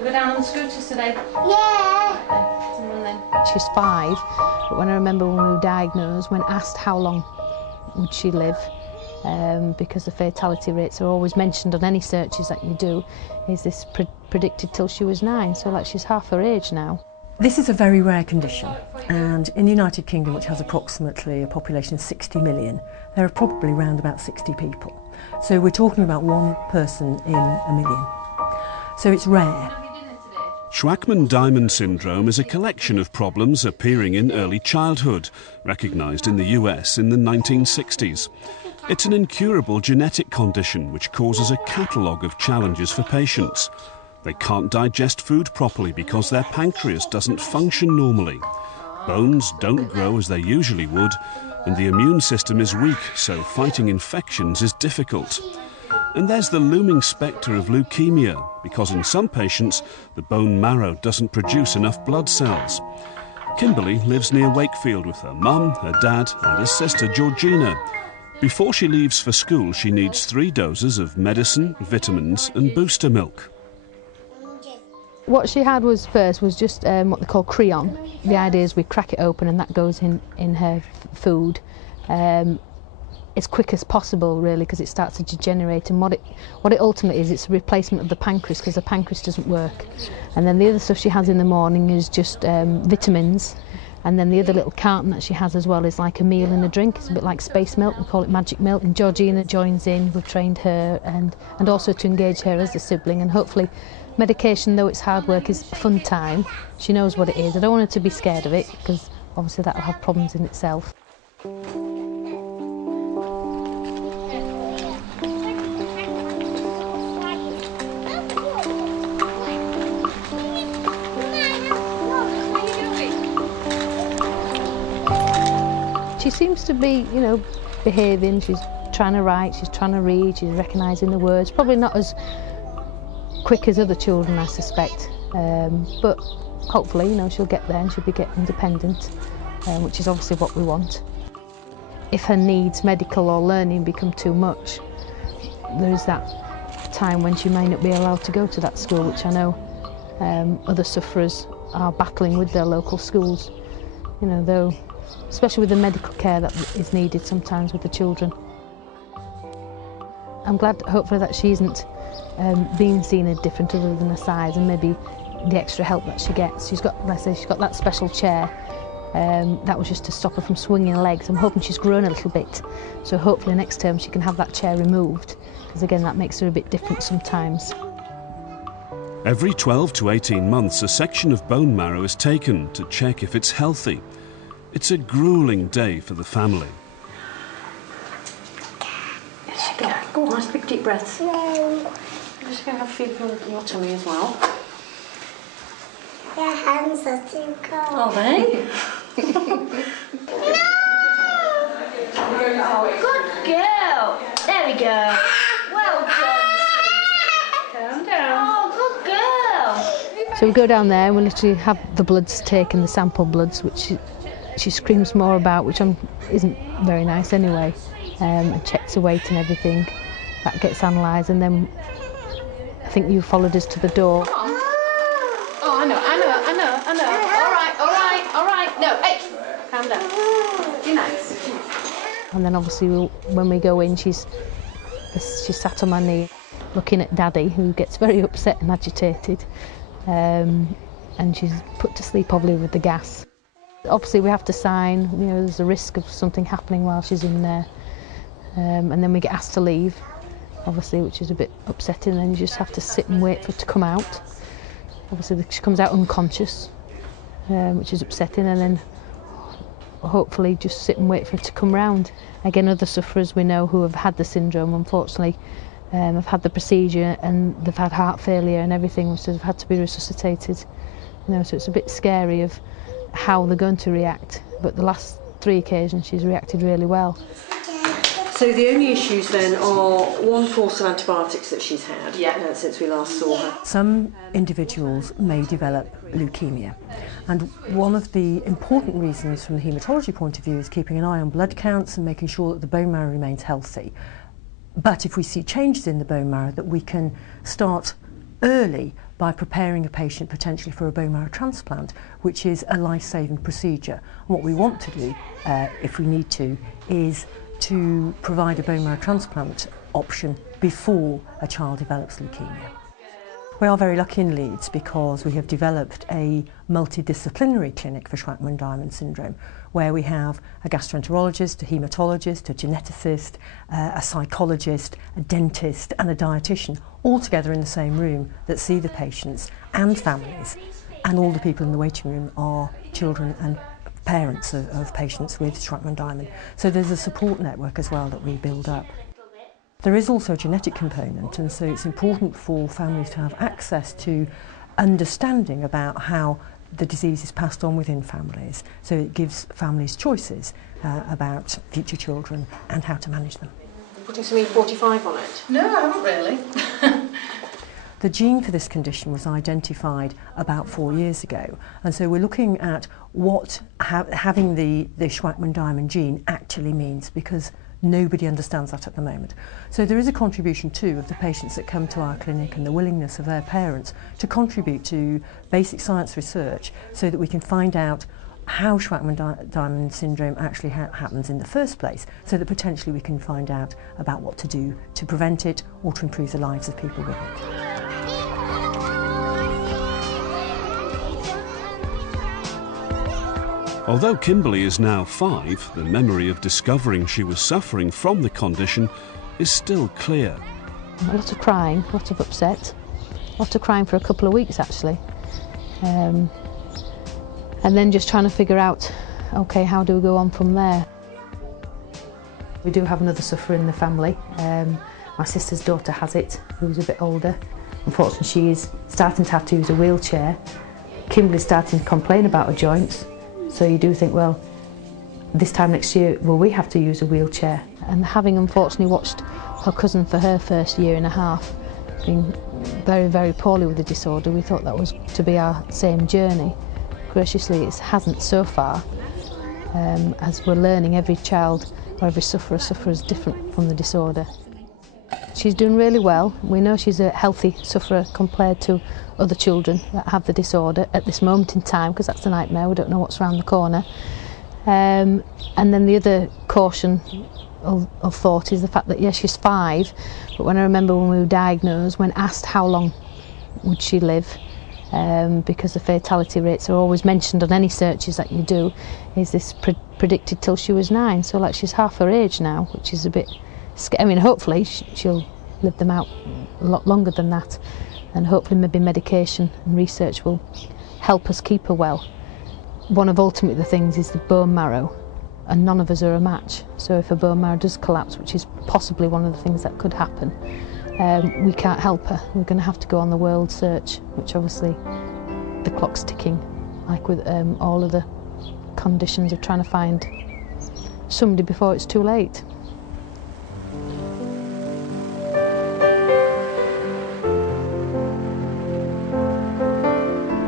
we go down on the scooters today? Yeah. She's 5, but when I remember when we were diagnosed, when asked how long would she live, because the fatality rates are always mentioned on any searches that you do, is this predicted till she was 9, so like she's half her age now. This is a very rare condition, and in the United Kingdom, which has approximately a population of 60 million, there are probably around about 60 people. So we're talking about one person in a million. So it's rare. Shwachman-Diamond syndrome is a collection of problems appearing in early childhood, recognised in the US in the 1960s. It's an incurable genetic condition which causes a catalogue of challenges for patients. They can't digest food properly because their pancreas doesn't function normally. Bones don't grow as they usually would, and the immune system is weak, so fighting infections is difficult. And there's the looming spectre of leukemia, because in some patients the bone marrow doesn't produce enough blood cells. Kimberly lives near Wakefield with her mum, her dad and her sister Georgina. Before she leaves for school, she needs 3 doses of medicine, vitamins and booster milk. What she had was just what they call creon. The idea is we crack it open and that goes in her food as quick as possible, really, because it starts to degenerate. And what it ultimately is, it's a replacement of the pancreas, because the pancreas doesn't work. And then the other stuff she has in the morning is just vitamins. And then the other little carton that she has as well is like a meal and a drink. It's a bit like space milk, we call it magic milk. And Georgina joins in, we've trained her and also to engage her as a sibling, and hopefully medication, though it's hard work, is a fun time. She knows what it is. I don't want her to be scared of it, because obviously that will have problems in itself. She seems to be, behaving. She's trying to write, she's trying to read, she's recognising the words. Probably not as quick as other children, I suspect, but hopefully, she'll get there and she'll be getting independent, which is obviously what we want. If her needs, medical or learning, become too much, there is that time when she may not be allowed to go to that school, which I know other sufferers are battling with their local schools, though, especially with the medical care that is needed sometimes with the children. I'm glad, hopefully, that she isn't being seen as different other than her size, and maybe the extra help that she gets. She's got, let's say, she's got that special chair. That was just to stop her from swinging her legs. I'm hoping she's grown a little bit, so hopefully next term she can have that chair removed, because again that makes her a bit different sometimes. Every 12 to 18 months a section of bone marrow is taken to check if it's healthy. It's a gruelling day for the family. Yes, you go. Go on, nice big deep breaths. No. I'm just going to have a feel for your tummy as well. Your hands are too cold. Are they? No! Oh, good girl. There we go. Well done. Calm down. Oh, good girl. So we go down there and we literally have the bloods taken, the sample bloods, which she screams more about, which isn't very nice anyway, and checks the weight and everything. That gets analysed, and then I think you followed us to the door. Oh, I know. All right. No, hey, calm down. Be nice. And then obviously when we go in, she's sat on my knee looking at Daddy, who gets very upset and agitated, and she's put to sleep obviously with the gas. Obviously we have to sign, there's a risk of something happening while she's in there, and then we get asked to leave, obviously, which is a bit upsetting. Then you just have to sit and wait for her to come out. Obviously she comes out unconscious, which is upsetting, and then hopefully just sit and wait for her to come round. Again, other sufferers we know who have had the syndrome, unfortunately, have had the procedure and they've had heart failure and everything, so they've had to be resuscitated. So it's a bit scary of how they're going to react, but the last 3 occasions she's reacted really well. So the only issues then are 1 course of antibiotics that she's had since we last saw her. Some individuals may develop leukemia, and one of the important reasons from the haematology point of view is keeping an eye on blood counts and making sure that the bone marrow remains healthy. But if we see changes in the bone marrow, that we can start early by preparing a patient potentially for a bone marrow transplant, which is a life-saving procedure. And what we want to do, if we need to, is to provide a bone marrow transplant option before a child develops leukemia. We are very lucky in Leeds because we have developed a multidisciplinary clinic for Schwachman-Diamond syndrome, where we have a gastroenterologist, a haematologist, a geneticist, a psychologist, a dentist and a dietitian, all together in the same room that see the patients and families, and all the people in the waiting room are children and parents of patients with Schwachman-Diamond. So there's a support network as well that we build up. There is also a genetic component, and so it's important for families to have access to understanding about how the disease is passed on within families. So it gives families choices about future children and how to manage them. Putting something 45 on it? No, I haven't really. The gene for this condition was identified about 4 years ago, and so we're looking at what having the Schwachman-Diamond gene actually means, because nobody understands that at the moment. So there is a contribution too of the patients that come to our clinic and the willingness of their parents to contribute to basic science research so that we can find out how Schwachman-Diamond syndrome actually happens in the first place, so that potentially we can find out about what to do to prevent it or to improve the lives of people with it. Although Kimberly is now 5, the memory of discovering she was suffering from the condition is still clear. A lot of crying, a lot of upset, a lot of crying for a couple of weeks actually. And then just trying to figure out, okay, how do we go on from there? We do have another sufferer in the family. My sister's daughter has it, who's a bit older. Unfortunately, she is starting to have to use a wheelchair. Kimberly's starting to complain about her joints. So you do think, well, this time next year, will we have to use a wheelchair? And having unfortunately watched her cousin for her first year and a half being very, very poorly with the disorder, we thought that was to be our same journey. Graciously, it hasn't so far. As we're learning, every child or every sufferer is different from the disorder. She's doing really well. We know she's a healthy sufferer compared to other children that have the disorder at this moment in time, because that's a nightmare, we don't know what's around the corner. And then the other caution of thought is the fact that, yes, she's 5, but when I remember when we were diagnosed, when asked how long would she live, because the fatality rates are always mentioned on any searches that you do, is this predicted till she was 9, so like she's half her age now, which is a bit scary. I mean, hopefully she'll live them out a lot longer than that, and hopefully maybe medication and research will help us keep her well. One of ultimately the things is the bone marrow, and none of us are a match, so if her bone marrow does collapse, which is possibly one of the things that could happen, we can't help her. We're going to have to go on the world search, which obviously the clock's ticking, like with all of the conditions of trying to find somebody before it's too late.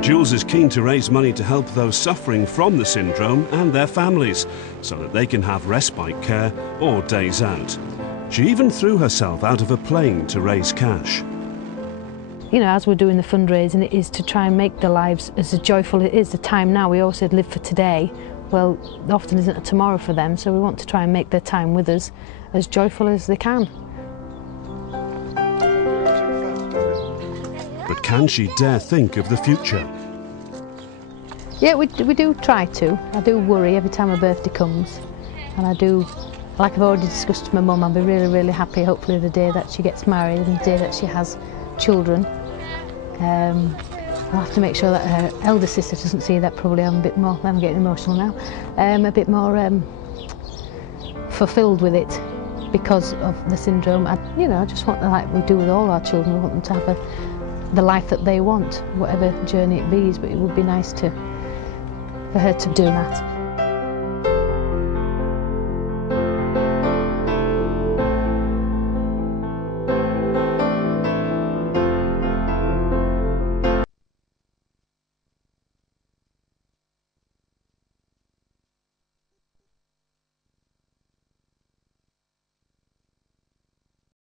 Jules is keen to raise money to help those suffering from the syndrome and their families, so that they can have respite care or days out. She even threw herself out of a plane to raise cash. You know, as we're doing the fundraising, it is to try and make their lives as joyful as it is. The time now, we always said live for today. Well, there often isn't a tomorrow for them, so we want to try and make their time with us as joyful as they can. But can she dare think of the future? Yeah, we do try to. I do worry every time her birthday comes, and I do, like I've already discussed with my mum, I'll be really, really happy hopefully the day that she gets married and the day that she has children. I'll have to make sure that her elder sister doesn't see that, probably I'm a bit more, I'm getting emotional now, a bit more fulfilled with it because of the syndrome. I just want, like we do with all our children, we want them to have the life that they want, whatever journey it be, but it would be nice for her to do that.